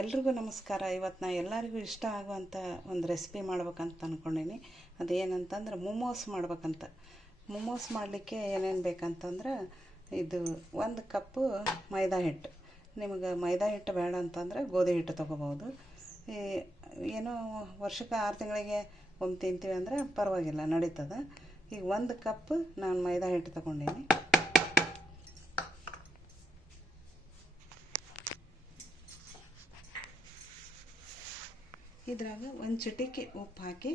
ಎಲ್ರಿಗೂ ನಮಸ್ಕಾರ. ಇವತ್ತು ನಾನು ಎಲ್ಲರಿಗೂ ಇಷ್ಟ ಆಗುವಂಥ ಒಂದು ರೆಸಿಪಿ ಮಾಡ್ಬೇಕಂತ ಅಂದ್ಕೊಂಡೀನಿ. ಅದೇನಂತಂದ್ರೆ ಮೊಮೋಸ್ ಮಾಡ್ಬೇಕಂತ. ಮೊಮೋಸ್ ಮಾಡಲಿಕ್ಕೆ ಏನೇನು ಬೇಕಂತಂದ್ರೆ ಇದು 1 ಕಪ್ಪು ಮೈದಾ ಹಿಟ್ಟು. ನಿಮಗೆ ಮೈದಾ ಹಿಟ್ಟು ಬೇಡ ಅಂತಂದ್ರೆ ಗೋಧಿ ಹಿಟ್ಟು ತೊಗೋಬೋದು. ಏನೋ ವರ್ಷಕ್ಕೆ 6 ತಿಂಗಳಿಗೆ ಒಮ್ಮೆ ತಿಂತೀವಿ ಅಂದರೆ ಪರವಾಗಿಲ್ಲ, ನಡೀತದೆ. ಈಗ 1 ಕಪ್ ನಾನು ಮೈದಾ ಹಿಟ್ಟು ತೊಗೊಂಡೀನಿ. ಇದ್ರಾಗ 1 ಚಿಟಿಕೆ ಉಪ್ಪು ಹಾಕಿ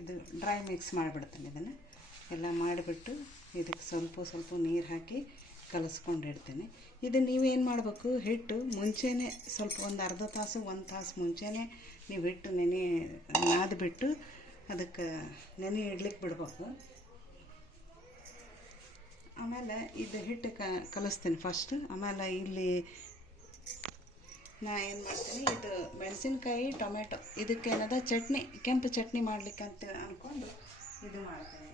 ಇದು ಡ್ರೈ ಮಿಕ್ಸ್ ಮಾಡಿಬಿಡ್ತೀನಿ. ಇದನ್ನು ಎಲ್ಲ ಮಾಡಿಬಿಟ್ಟು ಇದಕ್ಕೆ ಸ್ವಲ್ಪ ನೀರು ಹಾಕಿ ಕಲಸ್ಕೊಂಡಿಡ್ತೀನಿ. ಇದು ನೀವೇನು ಮಾಡಬೇಕು, ಹಿಟ್ಟು ಮುಂಚೆನೇ ಸ್ವಲ್ಪ ಒಂದು ಅರ್ಧ ತಾಸು 1 ತಾಸು ಮುಂಚೆನೇ ನೀವು ಹಿಟ್ಟು ನಾದಿಬಿಟ್ಟು ಅದಕ್ಕೆ ನೆನೆ ಇಡ್ಲಿಕ್ಕೆ ಬಿಡ್ಬೇಕು. ಆಮೇಲೆ ಇದು ಹಿಟ್ಟು ಕಲಿಸ್ತೀನಿ ಫಸ್ಟ್. ಆಮೇಲೆ ಇಲ್ಲಿ ನಾ ಏನು ಮಾಡ್ತೀನಿ, ಇದು ಮೆಣಸಿನ್ಕಾಯಿ ಟೊಮೆಟೊ ಇದಕ್ಕೇನದ ಚಟ್ನಿ, ಕೆಂಪು ಚಟ್ನಿ ಮಾಡ್ಲಿಕ್ಕೆ ಅಂತ ಅಂದ್ಕೊಂಡು ಇದು ಮಾಡ್ತೀನಿ.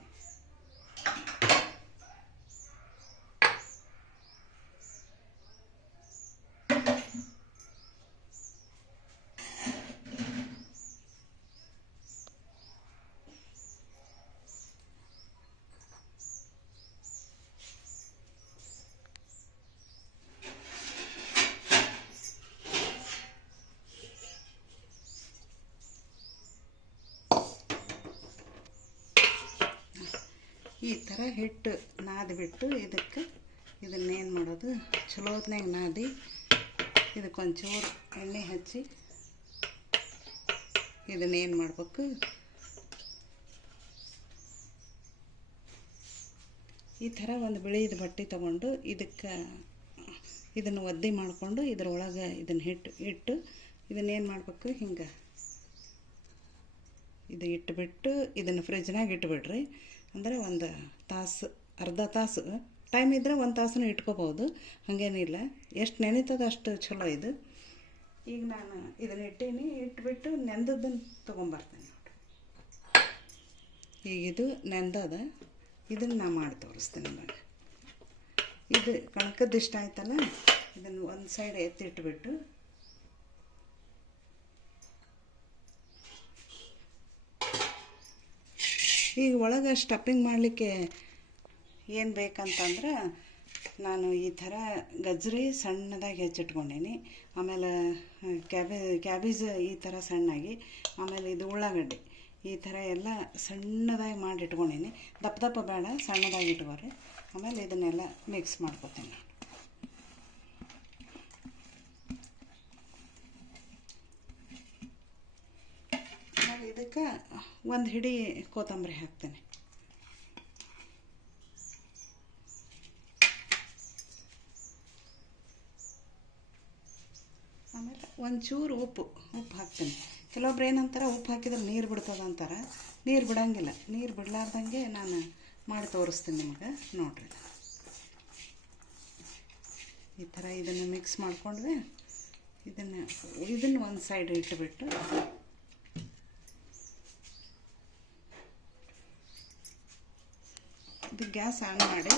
ಈ ಥರ ಹಿಟ್ಟು ನಾದಿಬಿಟ್ಟು ಇದನ್ನೇನು ಮಾಡೋದು, ಚಲೋತ್ನಾಗ ನಾದಿ ಇದಕ್ಕೊಂಚೂರು ಎಣ್ಣೆ ಹಚ್ಚಿ ಇದನ್ನೇನು ಮಾಡಬೇಕು, ಈ ಥರ ಒಂದು ಬಿಳಿದ ಬಟ್ಟೆ ತೊಗೊಂಡು ಇದನ್ನು ಒದ್ದೆ ಮಾಡಿಕೊಂಡು ಇದರೊಳಗೆ ಇದನ್ನು ಇಟ್ಟು ಇದನ್ನೇನು ಮಾಡಬೇಕು, ಹಿಂಗೆ ಇದು ಇಟ್ಟುಬಿಟ್ಟು ಇದನ್ನು ಫ್ರಿಜ್ನಾಗ ಇಟ್ಬಿಡ್ರಿ. ಅಂದರೆ 1 ತಾಸು, ಅರ್ಧ ತಾಸು ಟೈಮ್ ಇದ್ದರೆ 1 ತಾಸು ಇಟ್ಕೋಬೋದು, ಹಾಗೇನಿಲ್ಲ. ಎಷ್ಟು ನೆನೀತದ ಅಷ್ಟು ಚಲೋ ಇದು. ಈಗ ನಾನು ಇದನ್ನು ಇಟ್ಬಿಟ್ಟು ನೆಂದದ್ದನ್ನು ತೊಗೊಂಬರ್ತೀನಿ ನೋಡಿರಿ. ಈಗ ಇದು ನೆಂದದ, ಇದನ್ನು ನಾನು ಮಾಡಿ ತೋರಿಸ್ತೀನಿ ನಿಮಗೆ. ಇದು ಕಣಕದ್ದು ಇಷ್ಟ ಆಯ್ತಲ್ಲ, ಇದನ್ನು ಒಂದು ಸೈಡ್ ಎತ್ತಿಟ್ಬಿಟ್ಟು ಈಗ ಒಳಗೆ ಸ್ಟಫಿಂಗ್ ಮಾಡಲಿಕ್ಕೆ ಏನು ಬೇಕಂತಂದ್ರೆ ನಾನು ಈ ಥರ ಗಜ್ಜರಿ ಸಣ್ಣದಾಗಿ ಹೆಚ್ಚಿಟ್ಕೊಂಡೀನಿ. ಆಮೇಲೆ ಕ್ಯಾಬೇಜ್ ಈ ಥರ ಸಣ್ಣಾಗಿ, ಆಮೇಲೆ ಇದು ಉಳ್ಳಾಗಡ್ಡಿ ಈ ಥರ ಎಲ್ಲ ಸಣ್ಣದಾಗಿ ಮಾಡಿ ಇಟ್ಕೊಂಡೀನಿ. ದಪ್ಪ ಬೇಡ, ಸಣ್ಣದಾಗಿ ಇಟ್ಕೋರಿ. ಆಮೇಲೆ ಇದನ್ನೆಲ್ಲ ಮಿಕ್ಸ್ ಮಾಡ್ಕೊತೀನಿ ನಾನು. ಇದಕ್ಕೆ 1 ಹಿಡಿ ಕೊತ್ತಂಬರಿ ಹಾಕ್ತೇನೆ. ಆಮೇಲೆ ಒಂಚೂರು ಉಪ್ಪು ಹಾಕ್ತೇನೆ. ಕೆಲವೊಬ್ರು ಏನಂತಾರೆ, ಉಪ್ಪು ಹಾಕಿದ್ರೆ ನೀರು ಬಿಡ್ತದೆ ಅಂತಾರೆ. ನೀರು ಬಿಡೋಂಗಿಲ್ಲ. ನೀರು ಬಿಡಲಾರ್ದಂಗೆ ನಾನು ಮಾಡಿ ತೋರಿಸ್ತೀನಿ ನಿಮಗೆ. ನೋಡಿರಿ, ಈ ಥರ ಇದನ್ನು ಮಿಕ್ಸ್ ಮಾಡಿಕೊಂಡ್ರೆ ಇದನ್ನು ಒಂದು ಸೈಡ್ ಇಟ್ಟುಬಿಟ್ಟು ಇದು ಗ್ಯಾಸ್ ಆನ್ ಮಾಡಿ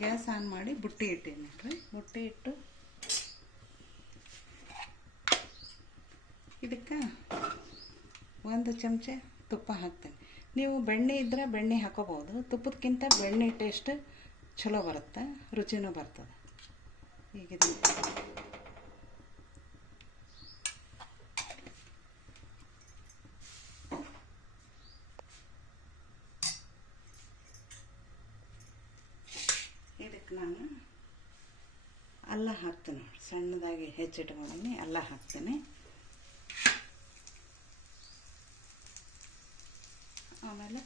ಗ್ಯಾಸ್ ಆನ್ ಮಾಡಿ ಬುಟ್ಟಿ ಇಟ್ಟೇನೆ ರೀ. ಬುಟ್ಟಿ ಇಟ್ಟು ಇದಕ್ಕೆ 1 ಚಮಚ ತುಪ್ಪ ಹಾಕ್ತೇನೆ. ನೀವು ಬೆಣ್ಣೆ ಇದ್ದರೆ ಬೆಣ್ಣೆ ಹಾಕೋಬೋದು. ತುಪ್ಪದಕ್ಕಿಂತ ಬೆಣ್ಣೆ ಟೇಸ್ಟ್ ಚಲೋ ಬರುತ್ತೆ, ರುಚಿನೂ ಬರ್ತದೆ. ಈಗ ಇದಕ್ಕೆ ನಾನು ಅಲ್ಲ ಹಾಕ್ತೇನೆ ನೋಡಿ, ಸಣ್ಣದಾಗಿ ಹೆಚ್ಚಿಟ್ಕೊಂಡಿ ಅಲ್ಲ ಹಾಕ್ತೇನೆ. ಆಮೇಲೆ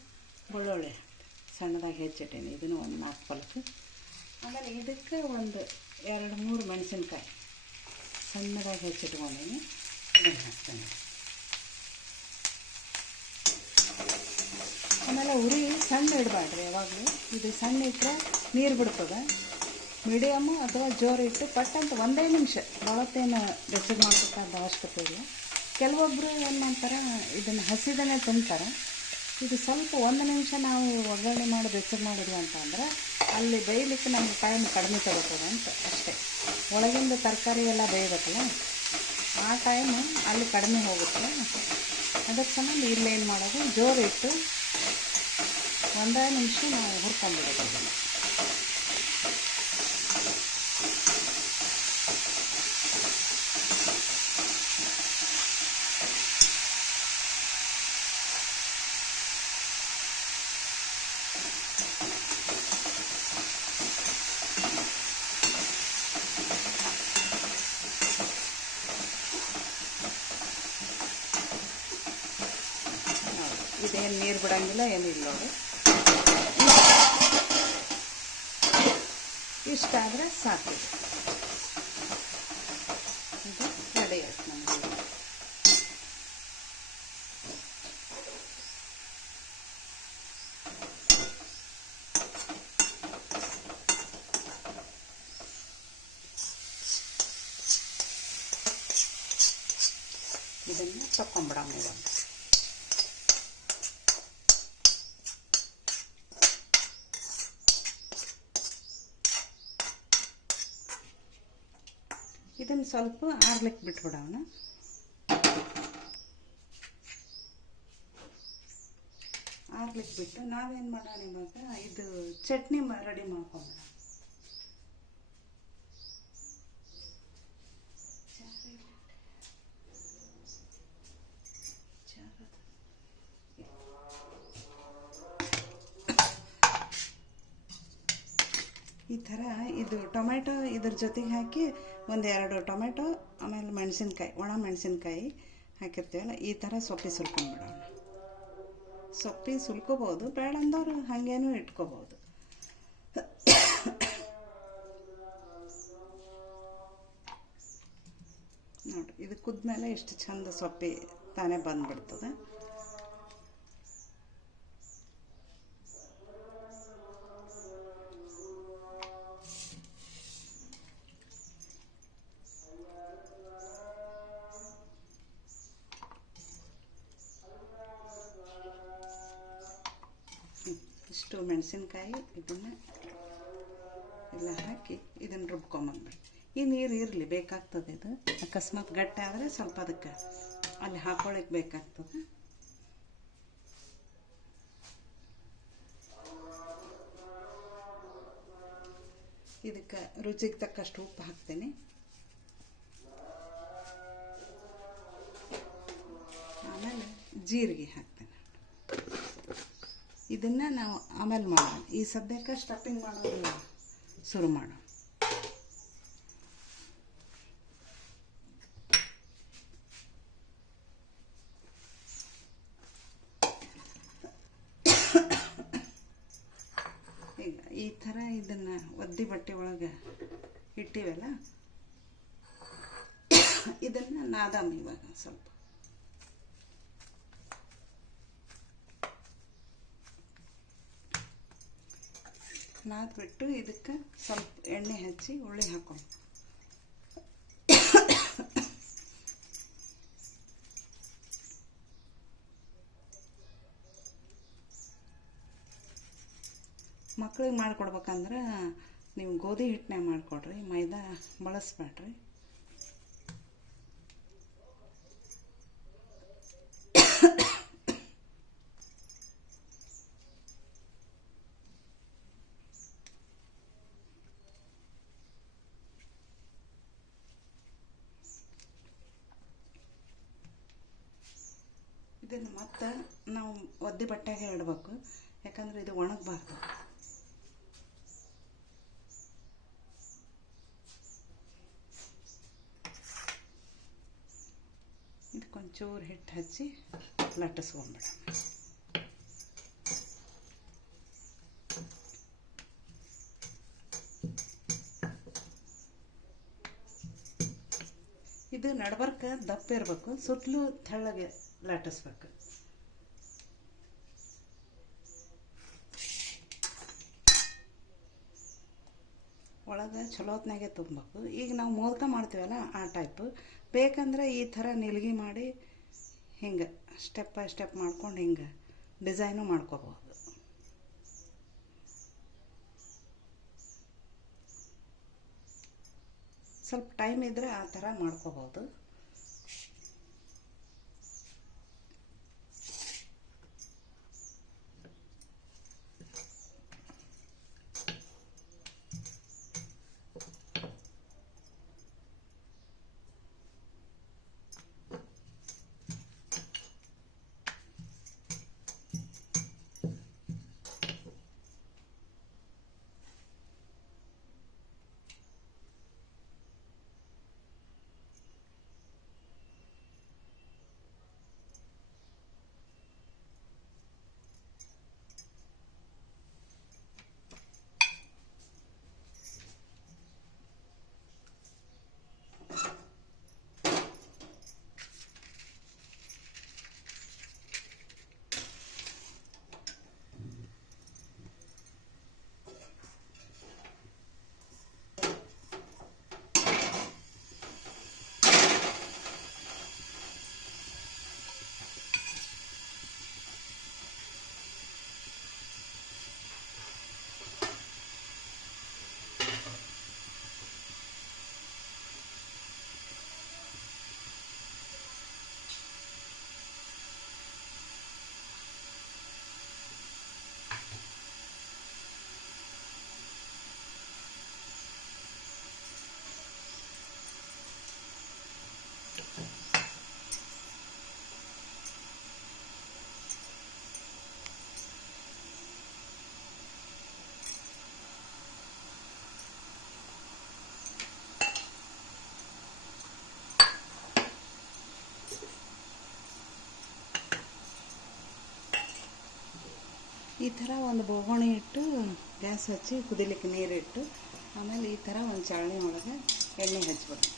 ಬೆಳ್ಳುಳ್ಳಿ ಸಣ್ಣದಾಗಿ ಹೆಚ್ಚಿಟ್ಟೇನೆ, ಇದನ್ನು ಒಂದು 4 ಪಲ್ಕು. ಆಮೇಲೆ ಇದಕ್ಕೆ ಒಂದು 2-3 ಮೆಣಸಿನ್ಕಾಯಿ ಸಣ್ಣದಾಗಿ ಹೆಚ್ಚಿಟ್ಕೊಂಡೀನಿ. ಇದನ್ನು ಹಾಕ್ತೇನೆ. ಆಮೇಲೆ ಉರಿ ಸಣ್ಣ ಇಡಬೇಡ್ರಿ ಯಾವಾಗಲೂ. ಇದು ಸಣ್ಣ ಇಟ್ಟರೆ ನೀರು ಬಿಡ್ತದೆ. ಮೀಡಿಯಮ್ಮು ಅಥವಾ ಜೋರು ಇಟ್ಟು ಪಟ್ಟಂತ ಒಂದೇ ನಿಮಿಷ, ಭಾಳತ್ತೇನು ಬೆಚ್ಚಗೆ ಮಾಡ್ಬೇಕಾದ ಅವಶ್ಯಕತೆ ಇಲ್ಲ. ಕೆಲವೊಬ್ಬರು ಏನು ಮಾಡ್ತಾರೆ, ಇದನ್ನು ಹಸಿದನೇ ತುಂಬ್ತಾರೆ. ಇದು ಸ್ವಲ್ಪ 1 ನಿಮಿಷ ನಾವು ಒಗ್ಗರಣೆ ಮಾಡಿ ಬೆಚ್ಚಗೆ ಮಾಡಿದ್ವಿ ಅಂತಂದ್ರೆ ಅಲ್ಲಿ ಬೇಯಲಿಕ್ಕೆ ನಮ್ಗೆ ಟೈಮ್ ಕಡಿಮೆ ತಗೋತದೆ ಅಂತ ಅಷ್ಟೇ. ಒಳಗಿಂದ ತರಕಾರಿ ಎಲ್ಲ ಬೇಯಬೇಕಲ್ಲ, ಆ ಟೈಮು ಅಲ್ಲಿ ಕಡಿಮೆ ಹೋಗುತ್ತೆ. ಅದಕ್ಕೆ ಸಂಬಂಧ ಇಲ್ಲೇನು ಮಾಡೋದು, ಜೋರು ಇಟ್ಟು 1 ನಿಮಿಷ ನಾವು ಹುರ್ಕೊಂಡ್ಬಿಡೋದು ಅದನ್ನು. ಇದೇನು ನೀರು ಬಿಡೋಂಗಿಲ್ಲ, ಏನಿಲ್ಲ ನೋಡಿ. ಇಷ್ಟಾದರೆ ಸಾಕು. ಇದು ರೆಡಿ ಆಯ್ತು ನಮಗೆ. ಇದನ್ನು ತಕ್ಕೊಂಬಿಡೋಣ ಇವಾಗ. ಇದನ್ನು ಸ್ವಲ್ಪ ಆರ್ಲಿಕ್ಕೆ ಬಿಟ್ಬಿಡೋಣ. ಆರ್ಲಿಕ್ಕೆ ಬಿಟ್ಟು ನಾವೇನು ಮಾಡೋಣ ಇವಾಗ, ಇದು ಚಟ್ನಿ ರೆಡಿ ಮಾಡ್ಕೊಂಬಿಡೋಣ. ಈ ಥರ ಇದು ಟೊಮೆಟೊ ಇದ್ರ ಜೊತೆಗೆ ಹಾಕಿ 1-2 ಟೊಮೆಟೊ, ಆಮೇಲೆ ಮೆಣಸಿನ್ಕಾಯಿ, ಒಣ ಮೆಣಸಿನ್ಕಾಯಿ ಹಾಕಿರ್ತೀವಲ್ಲ, ಈ ಥರ ಸೊಪ್ಪಿ ಸುಲ್ಕೊಂಡ್ಬಿಡೋಣ. ಸೊಪ್ಪಿ ಸುಲ್ಕೋಬೋದು, ಬೇಡ ಅಂದವ್ರು ಹಾಗೇನೂ ಇಟ್ಕೋಬೋದು. ನೋಡಿ, ಇದು ಕುದ್ಮೇಲೆ ಎಷ್ಟು ಚಂದ ಸೊಪ್ಪಿ ತಾನೇ ಬಂದ್ಬಿಡ್ತದೆ. ಇಷ್ಟು ಮೆಣಸಿನ್ಕಾಯಿ ಇದನ್ನು ಎಲ್ಲ ಹಾಕಿ ಇದನ್ನು ರುಬ್ಕೊಂಬಂದ್ಬಿಡಿ. ಈ ನೀರು ಇರಲಿ, ಬೇಕಾಗ್ತದೆ. ಇದು ಅಕಸ್ಮಾತ್ ಗಟ್ಟಿ ಆದರೆ ಸ್ವಲ್ಪ ಅದಕ್ಕೆ ಅಲ್ಲಿ ಹಾಕೊಳ್ಳಿಕ್ಕೆ ಬೇಕಾಗ್ತದೆ. ಇದಕ್ಕೆ ರುಚಿಗೆ ತಕ್ಕಷ್ಟು ಉಪ್ಪು ಹಾಕ್ತೀನಿ. ಆಮೇಲೆ ಜೀರಿಗೆ ಹಾಕ್ತೇನೆ. ಇದನ್ನು ನಾವು ಆಮೇಲೆ ಮಾಡೋಣ. ಈ ಸದ್ಯಕ್ಕೆ ಸ್ಟಫಿಂಗ್ ಮಾಡೋದು ಶುರು ಮಾಡೋಣ. ಈಗ ಈ ಥರ ಇದನ್ನು ಒದ್ದಿ ಬಟ್ಟೆ ಒಳಗೆ ಇಟ್ಟಿವಲ್ಲ, ಇದನ್ನು ನಾದಾಮ ಇವಾಗ ಸ್ವಲ್ಪ ನಾದ್ಬಿಟ್ಟು ಇದಕ್ಕೆ ಸ್ವಲ್ಪ ಎಣ್ಣೆ ಹಚ್ಚಿ ಉಳ್ಳಿ ಹಾಕೊಂಡು ಮಕ್ಳಿಗೆ ಮಾಡಿಕೊಡ್ಬೇಕಂದ್ರೆ ನೀವು ಗೋಧಿ ಹಿಟ್ಟನ್ನೇ ಮಾಡಿಕೊಡ್ರಿ, ಮೈದಾ ಬಳಸಬೇಡ್ರಿ. ಇದನ್ನು ಮತ್ತೆ ನಾವು ಒದ್ದೆ ಬಟ್ಟೆಗೆ ಇಡಬೇಕು, ಯಾಕಂದರೆ ಇದು ಒಣಗಬಾರ್ದು. ಇದಕ್ಕೊಂಚೂರು ಹಿಟ್ಟು ಹಚ್ಚಿ ಲಟ್ಟಿಸ್ಕೊಂಡ್ಬಿಡೋಣ. ಇದು ನಡ್ಬರ್ಕ ದಪ್ಪ ಇರಬೇಕು, ಸುತ್ತಲೂ ತೆಳ್ಳಗೆ ಲಟ್ಟಿಸ್ಬೇಕು. ಒಳಗೆ ಚಲೋ ಹೊತ್ನಾಗೆ ತುಂಬಬೇಕು. ಈಗ ನಾವು ಮೋದಕ ಮಾಡ್ತೀವಲ್ಲ ಆ ಟೈಪ್ ಬೇಕಂದ್ರೆ ಈ ಥರ ನಿಲ್ಗೆ ಮಾಡಿ ಹಿಂಗೆ ಸ್ಟೆಪ್ ಬೈ ಸ್ಟೆಪ್ ಮಾಡ್ಕೊಂಡು ಹಿಂಗೆ ಡಿಸೈನು ಮಾಡ್ಕೋಬೋದು. ಸ್ವಲ್ಪ ಟೈಮ್ ಇದ್ದರೆ ಆ ಥರ ಮಾಡ್ಕೋಬೋದು. ಈ ಥರ ಒಂದು ಬೋಗಣೆ ಇಟ್ಟು ಗ್ಯಾಸ್ ಹಚ್ಚಿ ಕುದಿಲಿಕ್ಕೆ ನೀರಿಟ್ಟು ಆಮೇಲೆ ಈ ಥರ ಒಂದು ಚಾಳಣಿ ಒಳಗೆ ಎಣ್ಣೆ ಹಚ್ಬಿಡು.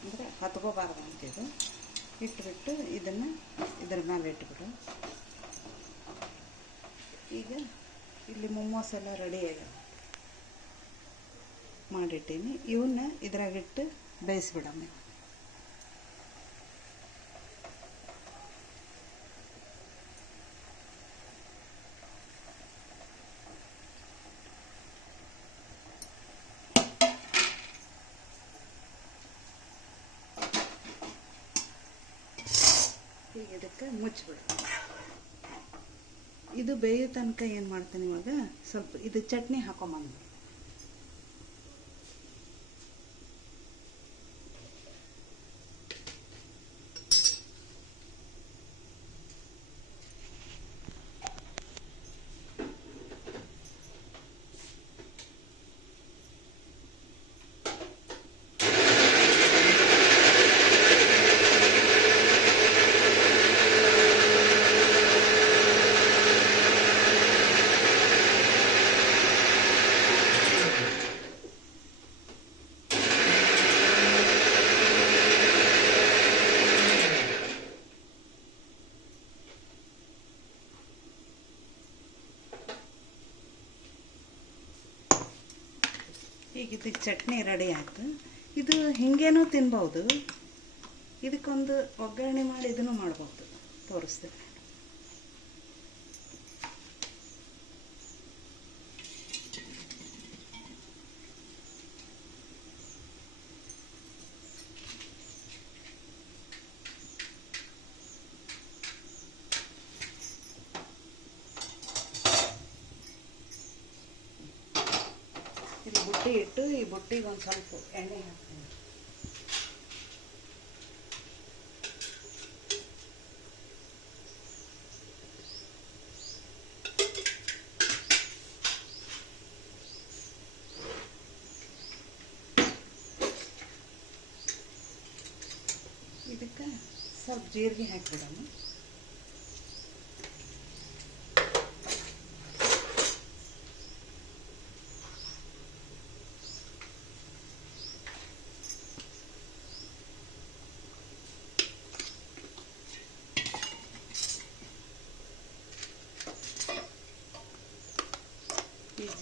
ಅಂದರೆ ಹತ್ಕೋಬಾರ್ದು ಅಂತಿದ್ದು ಇಟ್ಬಿಟ್ಟು ಇದನ್ನು ಇದ್ರ ಮೇಲೆ ಇಟ್ಬಿಡು. ಈಗ ಇಲ್ಲಿ ಮೊಮೋಸ್ ಎಲ್ಲ ರೆಡಿ ಆಗ್ಯಾವ ಮಾಡಿಟ್ಟೀನಿ. ಇವನ್ನ ಇದ್ರಾಗಿಟ್ಟು ಬೇಯಿಸ್ಬಿಡಮ್ಮ. ಈಗ ಇದಕ್ಕೆ ಮುಚ್ಚಿಬಿಡು. ಇದು ಬೇಯೋ ತನಕ ಏನು ಮಾಡ್ತೀನಿ ಇವಾಗ ಸ್ವಲ್ಪ ಇದು ಚಟ್ನಿ ಹಾಕೊಂಬಂದು ಈಗ ಇದಕ್ಕೆ ಚಟ್ನಿ ರೆಡಿ ಆಯ್ತು. ಇದು ಹಿಂಗೇನೂ ತಿನ್ಬೋದು, ಇದಕ್ಕೊಂದು ಒಗ್ಗರಣೆ ಮಾಡಿ ಇದನ್ನು ಮಾಡ್ಬೋದು. ತೋರಿಸ್ತೀನಿ. ಇಲ್ಲಿ ಬುಟ್ಟಿ ಇಟ್ಟು ಈ ಬುಟ್ಟಿಗೆ ಒಂದು ಸ್ವಲ್ಪ ಎಣ್ಣೆ ಹಾಕ್ತೀನಿ. ಇದಕ್ಕೆ ಸ್ವಲ್ಪ ಜೀರಿಗೆ ಹಾಕಿಬಿಡೋಣ.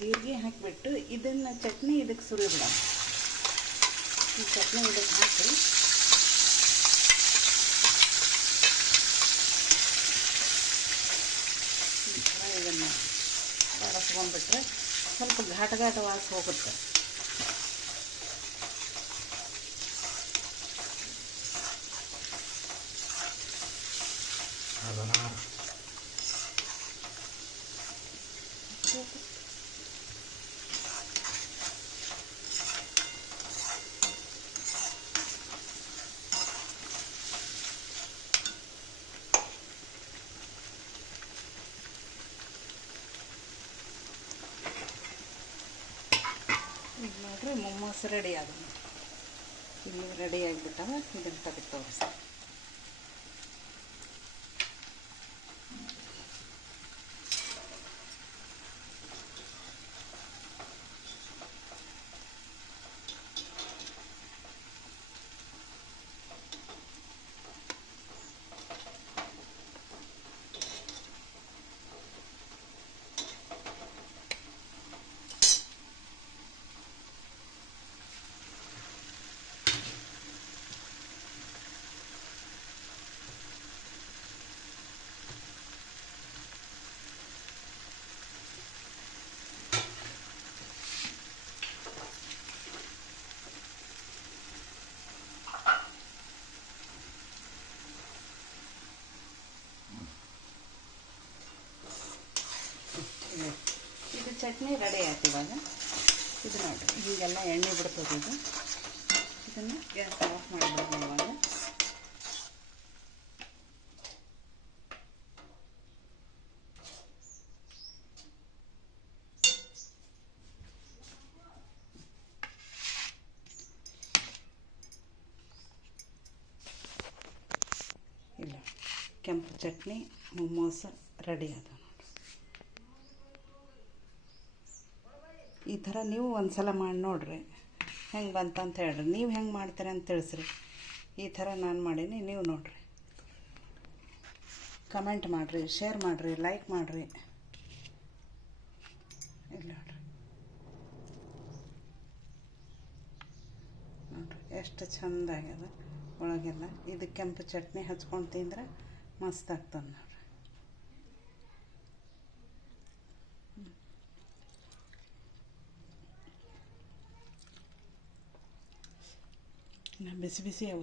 ಜೀರಿಗೆ ಹಾಕಿಬಿಟ್ಟು ಇದನ್ನು ಚಟ್ನಿ ಇದಕ್ಕೆ ಸುರಿಬಿಡ. ಈ ಚಟ್ನಿ ಇದಕ್ಕೆ ಹಾಕಿ ಈ ಥರ ಇದನ್ನು ಬಳಸ್ಕೊಂಡ್ಬಿಟ್ರೆ ಸ್ವಲ್ಪ ಘಾಟ ವಾಸ ಹೋಗುತ್ತೆ. ಈಗ ನೋಡ್ರಿ ಮೊಮ್ಮೋಸ್ ರೆಡಿ ಆದ. ಇಲ್ಲಿ ರೆಡಿ ಆಗಿಬಿಟ್ಟಾವ. ಇದನ್ನು ತೆಗೆದು ತೋರಿಸಿ. ಇದು ಚಟ್ನಿ ರೆಡಿ ಆಯ್ತು. ಇವಾಗ ಇದು ನೋಡಿರಿ ಹೀಗೆಲ್ಲ ಎಣ್ಣೆ ಬಿಡ್ತದೆ. ಇದನ್ನು ಗ್ಯಾಸ್ ಆಫ್ ಮಾಡಿಬಿಡೋದು. ಇವಾಗ ಇಲ್ಲ ಕೆಂಪು ಚಟ್ನಿ ಮೊಮ್ಮೋಸ್ ರೆಡಿ ಆದ. ಈ ಥರ ನೀವು ಒಂದು ಸಲ ಮಾಡಿ ನೋಡಿರಿ, ಹೆಂಗೆ ಬಂತಂತ ಹೇಳ್ರಿ. ನೀವು ಹೆಂಗೆ ಮಾಡ್ತೀರ ಅಂತ ತಿಳಿಸ್ರಿ. ಈ ಥರ ನಾನು ಮಾಡೀನಿ, ನೀವು ನೋಡಿರಿ. ಕಮೆಂಟ್ ಮಾಡಿರಿ, ಶೇರ್ ಮಾಡಿರಿ, ಲೈಕ್ ಮಾಡಿರಿ. ಇಲ್ಲ ನೋಡಿರಿ ಎಷ್ಟು ಚೆಂದ ಆಗ್ಯದ ಒಳಗೆಲ್ಲ. ಇದು ಕೆಂಪು ಚಟ್ನಿ ಹಚ್ಕೊಂಡು ತಿಂದ್ರೆ ಮಸ್ತ್ ಆಗ್ತದೆ ನೋಡಿರಿ. ಬಿಸಿ ಬಿಸಿ ಅವ,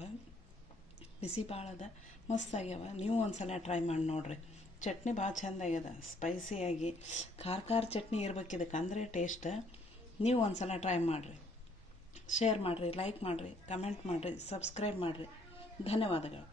ಬಿಸಿ ಭಾಳ ಅದ, ಮಸ್ತ್ ಆಗ್ಯಾವ. ನೀವು ಒಂದು ಸಲ ಟ್ರೈ ಮಾಡಿ ನೋಡಿರಿ. ಚಟ್ನಿ ಭಾಳ ಚೆಂದ ಆಗ್ಯದ, ಸ್ಪೈಸಿಯಾಗಿ ಖಾರ ಚಟ್ನಿ ಇರ್ಬೇಕು ಇದಕ್ಕೆ, ಅಂದರೆ ಟೇಸ್ಟ್. ನೀವು ಒಂದು ಸಲ ಟ್ರೈ ಮಾಡಿರಿ. ಶೇರ್ ಮಾಡಿರಿ, ಲೈಕ್ ಮಾಡಿರಿ, ಕಮೆಂಟ್ ಮಾಡಿರಿ, ಸಬ್ಸ್ಕ್ರೈಬ್ ಮಾಡಿರಿ. ಧನ್ಯವಾದಗಳು.